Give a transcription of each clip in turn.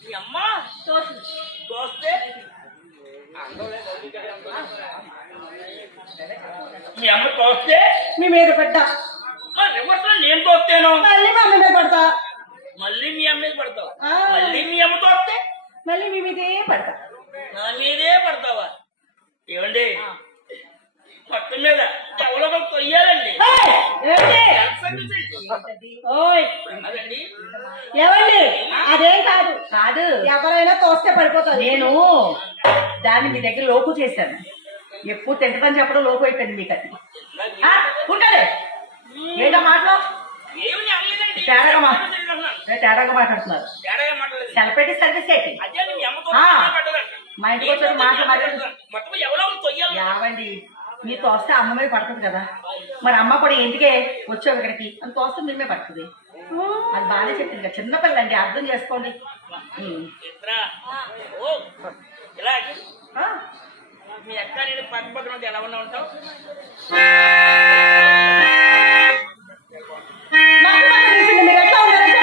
మీ అమ్మ తోస్తే మీ అమ్మ తోస్తే మీ మీద పడ్డా రివర్స్ నేను తోస్తాను మళ్ళీ మా అమ్మ మీద పడతా మళ్ళీ మీ అమ్మ మీద పడతావు మళ్ళీ మీ అమ్మ తోస్తే మళ్ళీ మీ మీదే పడతా నా మీదే పడతావా ఏమండి మొత్తం మీద ఎవరో ఒకరు తొయ్యాలండి అదండి ఏమండి అదేం కాదు కాదు ఎవరైనా తోస్తే పడిపోతారు నేను దాన్ని మీ దగ్గర లోపు చేశాను ఎప్పుడు తింటదని చెప్పడం లోపు అయిపోయింది మీకు అది ఉంటాడే ఏంటో మాటలో ఏమి అనలేదండి తేడాగా మాట్లాడుతున్నారు సెలపెట్టి సర్వీస్ ఏంటి మా ఇంటికి వచ్చాడు మొత్తం ఎవరో తొయ్యాలి యావండి మీరు తోస్తే అమ్మ మీద పడుతుంది కదా మరి అమ్మ కూడా ఇంటికే వచ్చావు ఇక్కడికి అని తోస్తే మీ మీద పడుతుంది అది బాగానే చెప్పింది కదా చిన్నపిల్లండి అర్థం చేసుకోండి ఇలా మీ అక్క నేను పక్కన ఎలా ఉన్నా ఉంటావు మీరు ఎట్లా ఉన్నారో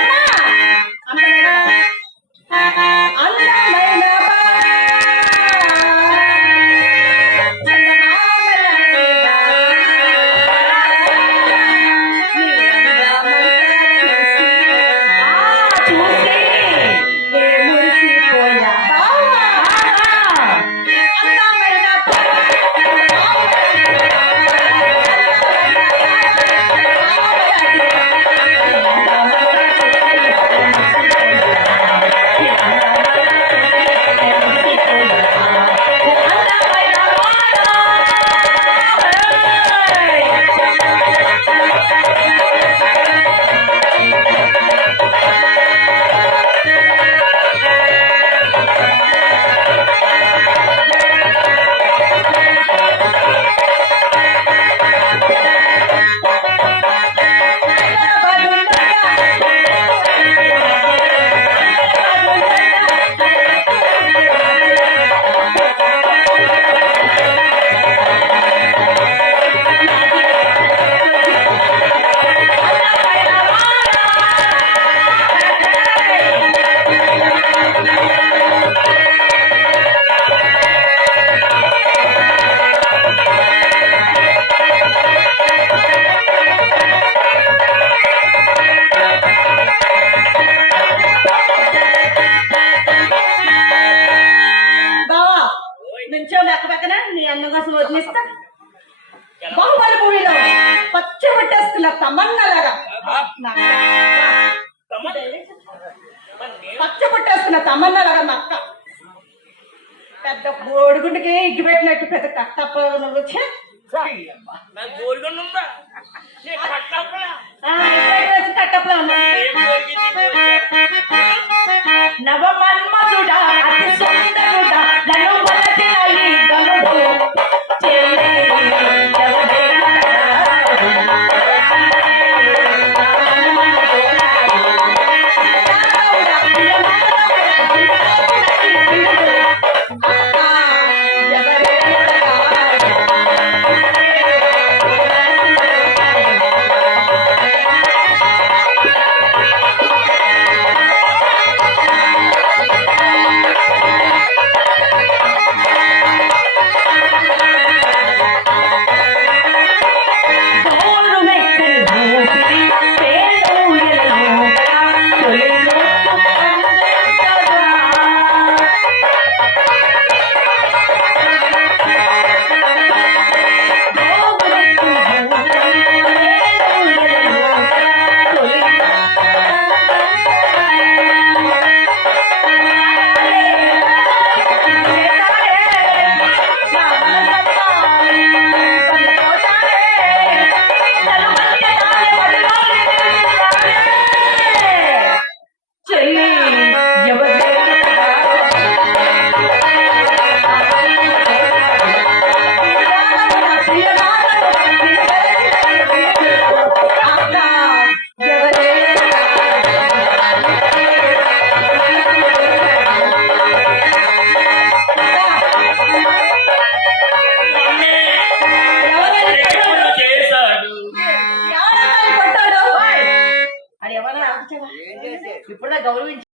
బాహుబలి మూవీలో పచ్చి పట్టేస్తున్న తమన్నాలాగా పచ్చ పట్టేస్తున్న తమన్నాలాగా మా అక్క పెద్ద బోడిగుండికి ఇగ్గి పెట్టినట్టు పెద్ద కట్టప్ప వచ్చి కట్టప్పలో ఉన్నా నవమన్మధుడా అతి సుందరుడా నన్ను వలచిన ఈ గనుడు ఇప్పుడు గౌరవించి